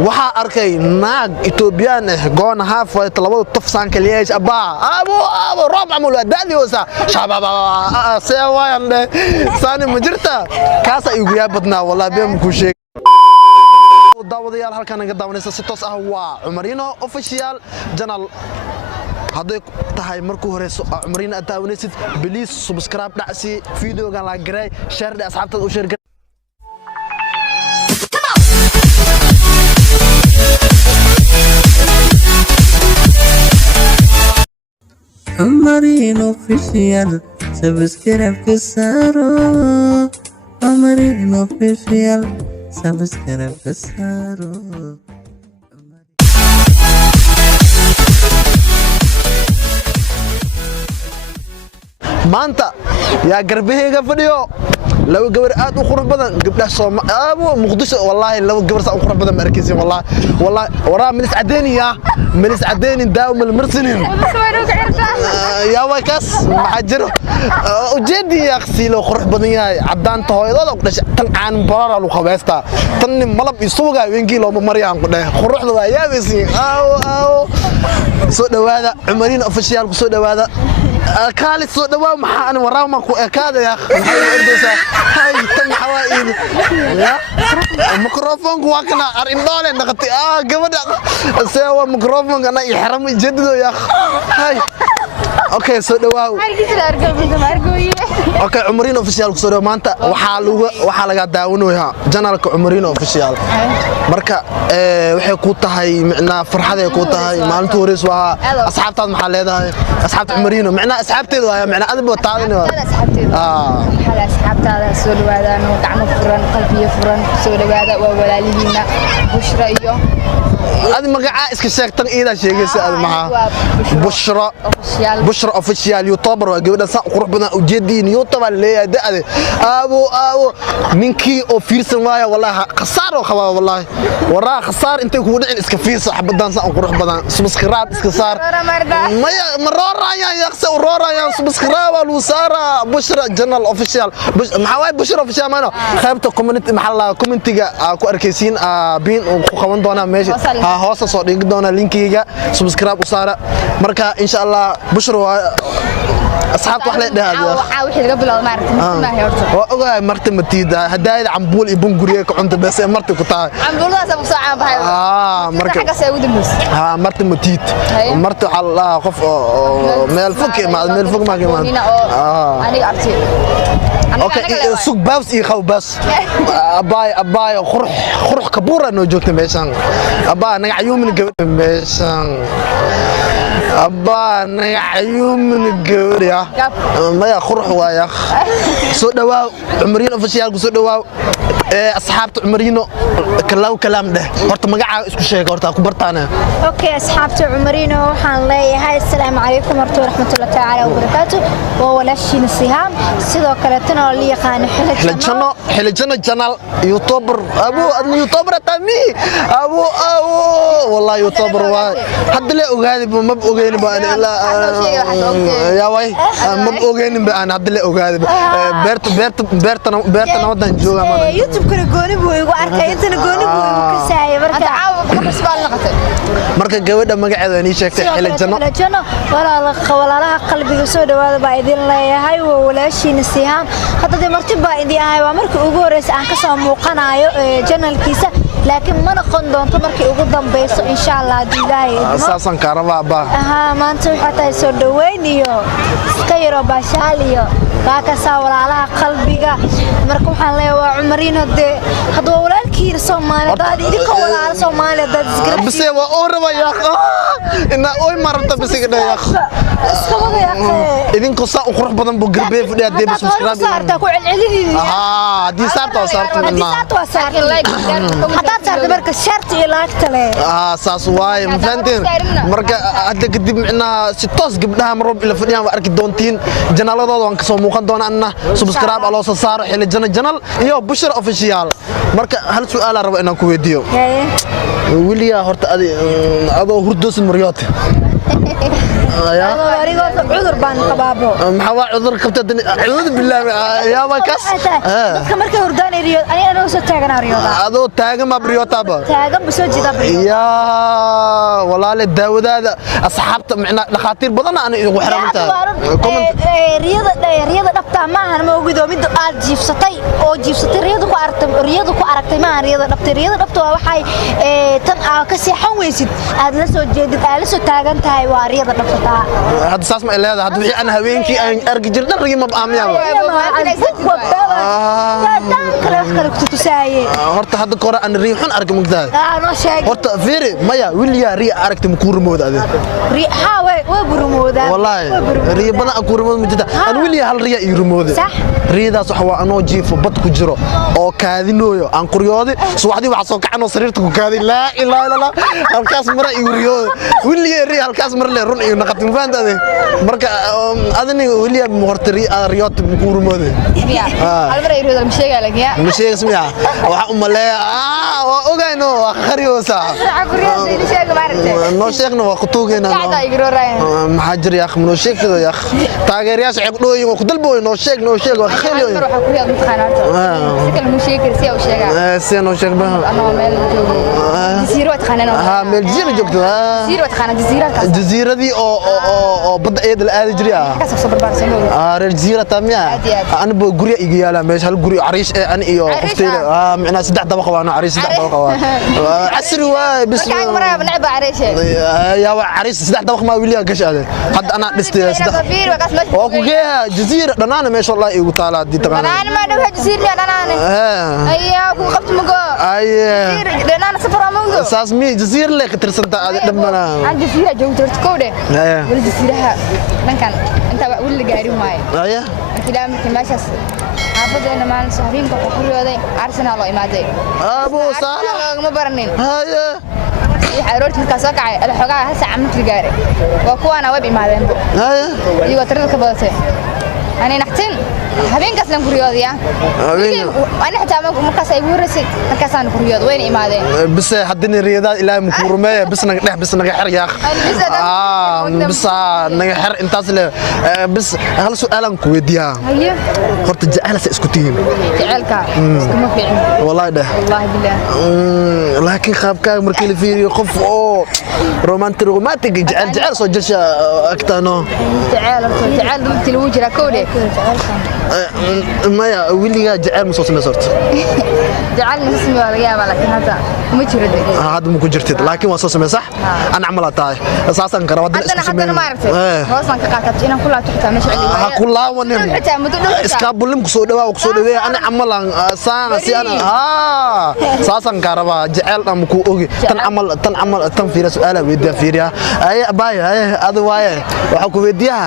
waxa arkay naag Ethiopian goona haaf way talabada tafsaan kaliyees abo roob amul daadiyoosa shababa seewaan saani majirta kaasa igu yaabadna wallahi been ku sheeg daawadayaal halkan naga daawanaysa si toos ah waa Umarino official channel haday tahay markuu horeyso Umarino aad daawanaysid please subscribe dhacsi videogan la garay share asxaabtada u share Umarino official subscribe kasaro Umarino official subscribe kasaro maanta yaa garbahayga fadhiyo laba gabar aad u qurux badan gabdhaha Soomaaliya Muqdisho wallahi laba gabar saa u qurux badan markaysi wallahi waraa milis cadeeni daaw mal marsinin yaa way kaas maxaa jiro ujeedi yaqsiilo qurux badan yahay cadaanta hooyadooda ku dhashay tan aan barara lu qabeesta tan malab isuga weenkii loo mariyaan ku dhahay quruxda waa yaabaysi soo dhawaada Umarino official ku soo dhawaada كالي سو دواو maxaan waraama ku ekaadaya hay tan xawaayid ya mikrofoonku waa kana arin doole naqti gabadha seewa mikrofoonka ana ihram jadido ya hay okay soo dawaaw okay Umarino official ku soo dhaw maanta waxa laga daawanayaa channelka Umarino official marka waxay ku tahay macna farxad ay ku tahay maalinta horeys waa asxaabtaad maxaa leedahay asxaabta Umarino macna asxaabteedu waa macna aad boo taadin xala asxaabtaada soo dhawaadaan oo gacmo furan qalbiyo furan soo dhawaada waa walaalihiina bushra iyo هذا مقعة إسكشكتن إذا شيء يسأل معه بشرى official يوتيوبر وجبنا قرب بنا وجدين يوتيوب اللي ده أبو منكي أو فيرس معايا والله خسارة وخوا والله وراه خسار أنت يكون إسكفيس صاحب الدانس قرب بنا سبسكرايب إسكسار ما مرة يا يخسر ورا يا سبسكرايب والوسارة بشرى جنرال official محاوي بشرى official ما أنا خيبته كومنت محل كومنتيجا كأركيسين بين وخوان دونا ماشي هوسا soo dhigi doona linkiga subscribe u saara marka insha Allah bushro asxaabta wax leedahay waxa wixii laga bilaabo maartay horta waa ogaay marti matiida hadaayad cambuul ibn guriga ka cunta bas marti ku tahay cambuuladaas ku soo caan bahay marka xaga say ugu dambeysay marti matiid marti Allah qof meel fog ma aniga arti okay suuq baas iyo qaw baas abaay qurux kabuura noo joogta meeshan abaa naga cayuumin gabadha meeshan abaa naga cayuumin gabadha maya qurux waaya soo dhawaaw Umarino official ku soo dhawaaw asxaabta Umarino kalaam dheh horta magacaaga isku sheeg horta ku bartaana okay asxaabta Umarino waxaan leeyahay assalaamu calaykum warahmatullahi ta'ala wa barakaatuh wa walaashin sihaam sidoo kale tan oo la yaqaan xilajano channel youtuber youtuber tami والله يوتيوبر واي حد لا اوغادي ما اوغين بان الا يا واي ما اوغين بان حد لا اوغادي beerta wadan jooga ma youtube kana gooni buu igu arkay intana gooni buu igu kasaayay marka basbaal laqatay marka gabadha magaceeda inii sheegtay xilajano walaalaha qalbiga soo dhawaada baa idin leeyahay walaashiin sihaan hadda marti baa idin ahay waa markii ugu horeysay aan ka soo muuqanayo channelkiisa laakiin ma noqon doonto markii ugu dambayso insha Allah diiday asaasan karaba maanta waxa tahay soo dhaweyn iyo iska yaro baashaaliyo ka saa walaalaha qalbiga marka waxaan leeyahay Umarino de hadoo walaalkii Soomaaliyeed idinka walaal Soomaaliyeed isgarab bise waa oo rabaya ina oy marta bise gadaaya idinku saa u qurux badan buu garbay fadhiya de subscribe saarta ku celcelinii hadii saarta hadda saarta marka sharti ilaagta le saas waay mafanteen marka hadda kadib macna si toos gabdhaha maroob ila fadhiyaan waa arki doontiin janaaladooda waan ka soo muuqan doonaa subscribe alo soo saaro xilajano channel iyo bushra official marka hal su'aal rabo inaan ku weydiiyo wiliya horta adoo hurdoosin maryoot aniga cudur baan qabaabo maxaa cudur qabta cudur billaah yaa ma kas dadka markay hurdaan riyood aniga soo taagan riyooda adoo taagan ma riyootaaba taagan soo jida yaa walaal daawadaada asxaabta macna dhaqaatiir badan aan igu xiraantaa riyada dhabta ma ahan ma ogido mid aad jiifsatay oo jiifsatay riyadu ku aragtay ma ahan riyada dhabta waa waxay tan aad ka seexan weysid aad la soo jeedid aad la soo taagan tahay waa riyada dhabta hadda saas ma leedahay hadda wixii aan habeenkii aan arki jirnay riyo ma aamiyaba kala ku tusaaye horta hadda kore aan riyo xun arki mugtahay horta fiiri maya wiliya riyo aragti ma ku rumooda ade riha way burumooda wallahi riyo badan ku rumooda mujida aan wiliya hal riyo ii rumooda riyadaas waxa waa anoo jiifo bad ku jiro oo kaadinooyo aan quryoodi subaxdii waxa soo kacanoo sariirta ku kaadi laa ilaaha illa allah halkaas mara ii riyooda wiliya riyo halkaas mar le run iyo naqatin faantade marka adani wiliya horta riyood ku rumooda hal mar ay riyooda misheega lagiya misheega smiya waxa u maleeya waa ogayno waa qariyoosa noo sheegna waa ku tuugayna maxaa jir yaa noo sheegtay yaa taageerayaasha ay dhooyin oo ku dalbooy noo sheeg waa khaliyo waxa ku yaad mutaqaanaarto sikal musheegir si uu sheega noo sheeg baa anoo meel joogo jasiiro taqaanana meel jasiiro joogto jasiiro taqaana jasiiradii oo badda eed la aadi jiray ka soo barbaarsan reer jasiira tamiya ana boo guriga iga yaala meesha hal guri cariish aan iyo qofteyda macna saddex dabaq waana cariish saddex dabaq waa casri waa bis ka maraa nacba cariish yaa waa cariish saddex dabaq ma wiliya gashaade hadda ana dhistay saddex oo ku geeya jasiira dhanaana meesha wallahi igu taala di taqaan dhanaana ma dhaw jasiira dhanaana ayaa ku qabto mago jasiira dhanaana safar amawdo saas mi jasiira le ka tirsanta aad dhamana aan jasiira joogto koode wal jasiiraha dhankan inta wili gaari maayo kilometer meeshas xaafadena maan sahriinka ku xuriyooday Arsenal oo imaaday abo saala ma baranin haya xaroorti marka soo kacay ala xogaa hal saac mid gaaray waa kuwana web imaadeen haya iyaga tirada ka badatay ani naxtin habeenkaas lan kuriyooday ana xitaa markaas ay guurisay markaas aan kuriyooday wayna imaadeen bis hadina riyada ilaahay mu kurmeeya bis naga xir yaa bis naga xir intaas le bis hal su'aalan ku weydiyaa horta jacayl isku tihiin jacaylka iskuma fiicin wallahi wallahi billah laakiin qaabka markii la fiiriyo qof oo romantic jacayl soo jasha agtaano jacayl dumti lagu jira koode maya wiliga jacayl ma soo sameysarto jacayl nismi waa laga yaabaa laakiin hadda ma jiro hadda ma ku jirtid laakiin waa soo sameysah ana amal tahay asaasan kara wadan isku sameeyay hoosan ka qaatay inaan kula tuxta meesha cili ha kula wanin iskaabulim ku soo dhawaay ana amalan saan si ana saasan karaba jacayl am ku ogi tan amal tan fiira su'aala weydiya fiiriya ay baay adu waaye waxa ku weydiyaa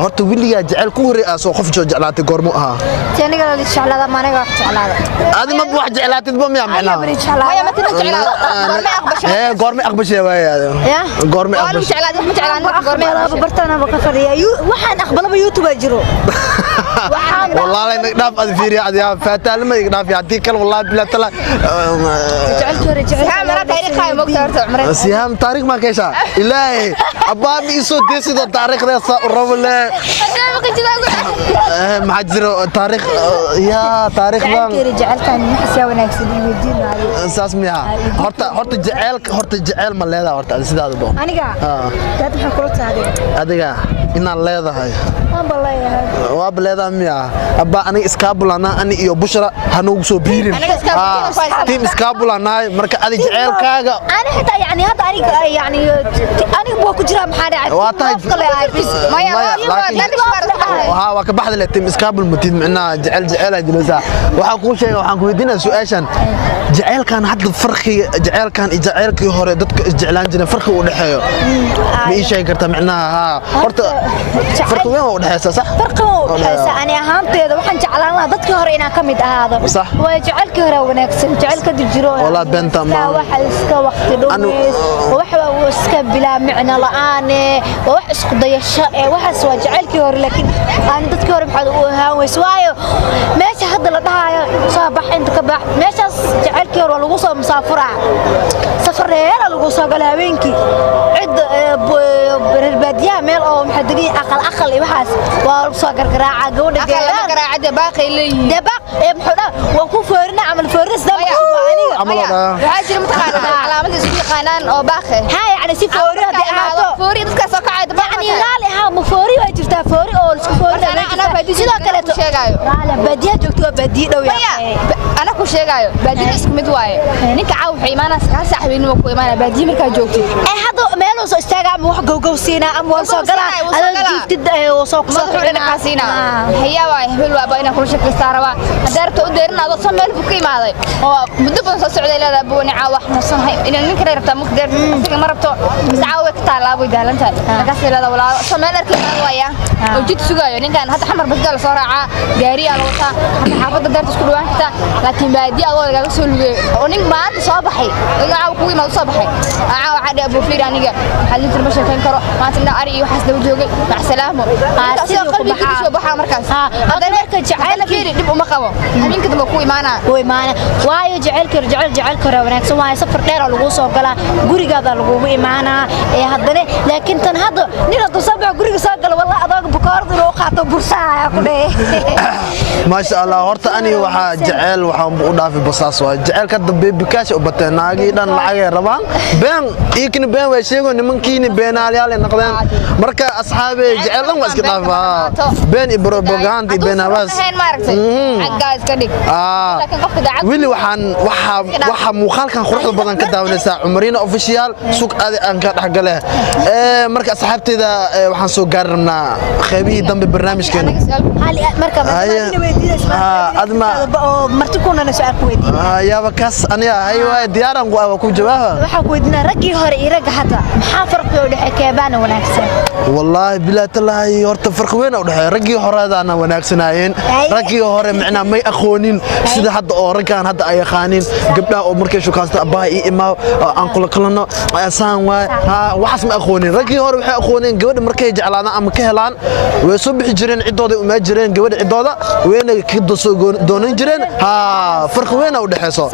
horta wiliga jacayl ku hore soo qof jeclaatay goormo aha taniga la jeclaada maanaga jeclaada adi ma wax jeclaatid ba miya macna maya ma tin jeclaada goorma aqbashay goorma aqbashay waaye goorma aqbashay jeclaada ma jeclaada goorma bartana ba ka fadhiya waxaan aqbalaba youtube jiro والله انك داف ادفيري يا فاتال ما يقداف يعطيك والله بلا تلا سهام تاريخ هاي مقترت عمرك سهام تاريخ ما كيشا الهي ابابي يسو ديسيدو تاريخ ده ربل ما جرو تاريخ يا تاريخ بان جعلت نحس يا وناكسد يدين اساس ميا horta jacayl ma leedahay horta sidaad boo aniga dad waxa kula tahay adiga inaan leedahay waa leedahay miya abba ani iskaabulana ani iyo bushra hanugu soo biirin team iskaabulana marka adi jacaylkaaga ani xitaa yani hadda aniga boo ku jira maxaa dhacay waa tahay waa ka baxday team iskaabul mutid macna jacayl jilasa waxa ku sheegay waxaan ku weydiinaa su'aashan jacaylkan hadda farqiga jacaylkan iyo jacaylkii hore dadka isjeclaan jireen farqi u dhaxeeyo ma ii sheegi kartaa macnaha horta farqi weyn u dhaxeeyo sax farqi u dhaxeeyo ani ahaanteeda waxaan jeclaan lahaa dadkii hore inaan kamid ahaado way jacaylkii hore wanaagsan jacaylka dib jiro wala benta ma waxa iska waqti dhumis waxa uu iska bilaa micno la'aan wax isku dayasho waxaas waa jacaylkii hore laakiin aan dadkii hore maxay u ahaan weys waayo meesha hadda la dhahayo soo bax inta ka bax meeshaas jacaylkii hore lagu soo musaafuraa safareer lagu soo galay habeenkii cid baadiyaha meel oo maxadigi aqal waxaas waa soo gargaraaca gabadha garaaca baaqay leeyihiin dabaq muxuu waa ku foorina amal fooris dabaq waxaa jira mataqaanaa calaamada isku yaqaanaan oo baaqay يعني سي فوري فوري dadka soo kacay يعني laali ha ma foori way jirtaa foori oo isku foori ana baadiyo sidoo kale sheegayo baadiyo joogto baadiyo dhow yahay ana ku sheegayo baadiyo isku mid waaye ninka caaw wuxuu iimaanaa saaxiibinimo ku iimaanaa baadiyo marka joogto hada meel oo soo istaaga ama wax gowgowsiina ama wal soo galaa adoo jiftid oo soo qasina hayaa waa hebel waa baa ina ku shaqeystaa rabaa hadarto u deerna adoo soo meel ku imaaday oo muddo badan soo socday leedahay booni caaw wax musan in ninka reerta mukdeer asiga marabto biscaaw ka taalaabo daalantaa laga seelada walaa soo meel arkay waaya oo jid sugayo ninkan hadda xamar badgal soo raaca gaari aan wata xaafada dartis ku dhawaan karta laakiin baadiyo adoo laga soo lugay oo nin maanta soo baxay caaw ku imaado soo baxay caaw xadhi abu fiir aniga xalin tirma sheekan karo maanta ina ari iyo waxaas daba joogay mac salaamo soo qalbiga soo baxa markaas hadda marka jacaylkii dib uma qabo habeenka dib ku imaana waayo jacaylka wanaagsan waayo safar dheer oo lagu soo galaa gurigaada lagu imaana haddana laakiin tan hadda nina tusabaa guriga soo gala wallahi adag bukaarada loo qaato bursaaya ku dheey ما شاء الله horta ani waxa jacayl waxaan u dhaafay basaas waa jacayl ka dambe bikaash oo bateenaagi dhan lacag ay rabaan been ikin been way sheego nimankiina beenaalayaal ay noqdeen marka asxaabe jacayl dhan waa iska dhaafaa been iyo propaganda iyo been awas guys ka dhig laakiin qofka daacad wili waxa muuqaalkan quruxda badan ka daawanaysaa Umarina official suuq aad aan ka dhaxgale marka asxaabteeda waxaan soo gaar rabnaa qeybihii dambe barnaamijkeena marka adma marti kuna su'aal ku weydiin yaaba kaas aniga haywa diyaaran ku jawaaba waxa ku weydiina ragii hore iyo rag hadda maxaa farqi u dhaxay keebana wanaagsan wallahi bilaa talaahi horta farqi weyn u dhaxay ragii hore aadana wanaagsanayeen ragii hore macna may aqoonin sida hadda oo ragaan hadda ay yaqaanin gabdhaha oo markay shukaasta abaa ii imaa aan kula kalano aysan waxas ma aqoonin ragii hore waxay aqooneen gabadha markay jeclaadaan ama ka helaan way soo bixi jireen cidooda uma jireen gabadha cidooda weena ka soo doonan jireen farqi weyn u dhaxayso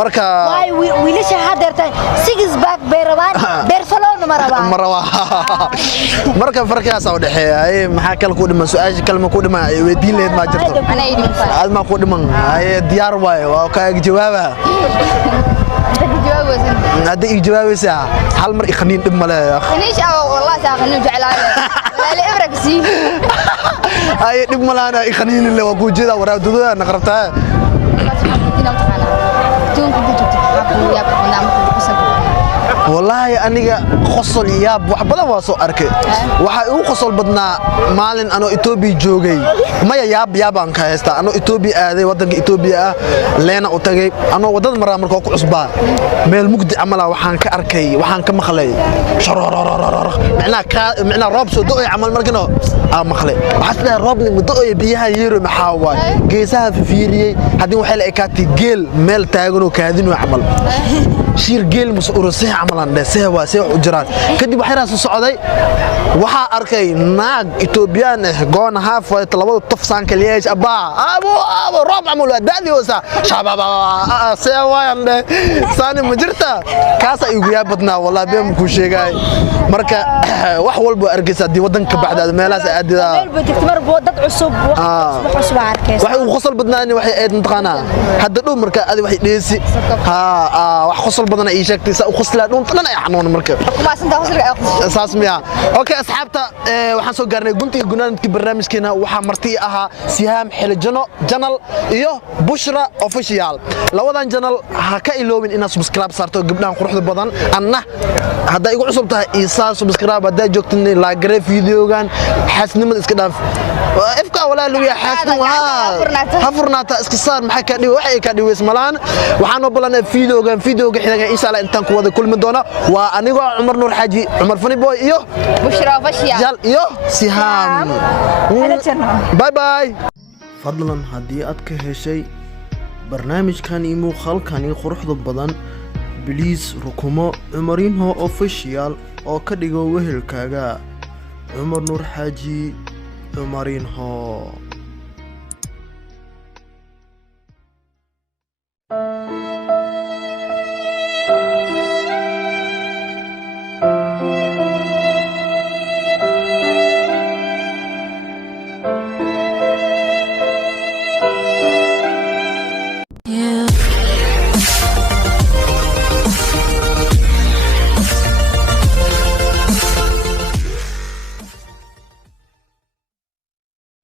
marka way wiilasha hadeertay six back beerabaan beerfaloon maraba marka farqiyaas u dhaxeeyay maxaa kala ku dhiman su'aasha kalma ku dhiman ay weydiin leed ma jirto aad ma ku dhiman ay diyaar waayo waa ka jawaaba هذا إجابة ساعة هل مر إخنين دم ملا خنيش أو والله ساخنين جعلانه لا إبرك سي هاي دم ملا أنا إخنين اللي وجود جدا ورا دودة نقربتها والله أنا خصل ياب وحبلا واسو أركي وحيو خصل بدنا مالن أنا إثيوبي جوجي ما ياب أنك هستا أنا إثيوبي هذا وطن إثيوبيا لنا أتجي أنا وطن مرة مركوك عصبان ميل مقد عمله وحان كأركي وحان كمخلي شرر معنا راب صدقي عمل مركنا مخلي وحسنا راب مدقي بيها يرو محاول جيسها في فيري هذين وحيل إكاتي جيل ميل تاجنو كهذين وعمل شير جيل مسؤول صح عملاً ده سوا وجران كدي بحيرة سعودي وها أركي ناق إثيوبيان جون هاف طلبوا الطفسان كليش أبو راب عملوا دادي وسا شباب سوا عند ثاني مجرته كاسة يجيا بدنا والله بيم كل شيء جاي مركا وحول بأركيس دي ودن كبعد هذا ملاس أدي ذا بتكتمر بودت عصب عصب عركيس وحي وخصل بدنا إني وحي أيد نتقنا حد لو مركا هذا وحي ليسي وخصل بدنا إيشك تسا وخصل لون طلنا يحنون مركا ما سنت خصل أساس مياه أوكي أصحابتا وحنسو قرني قنتي قلنا برنامج كنا وحمرتي أها سهام حل جنال إيوه بشرة أوفيشيال لو ذا جنال هكا إلو من إنا سبسكرايب صارتو قبلنا نروح البضان أنا هذا يقول عصبتها إيسا سبسكرايب هذا جوكتني لايك فيديو كان حسن من إسكداف إفكا ولا لويا حسن هفرناتا إسكسار محكا دي وحي كا دي ويسمالان وحانو بلنا فيديو كان حدا إن شاء الله إنتان كوada كل من دونا وأنيقو عمر نور حاجي عمر فني بوي إيوه بشرى فشيا جال إيوه سهام باي باي فضلا هدي أدك هشي برنامج كان يمو خال كان يخرح ضبضان biliis rukumo cumarinho official oo ka dhigo wehelkaaga cumar nuur xaaji cumarinho.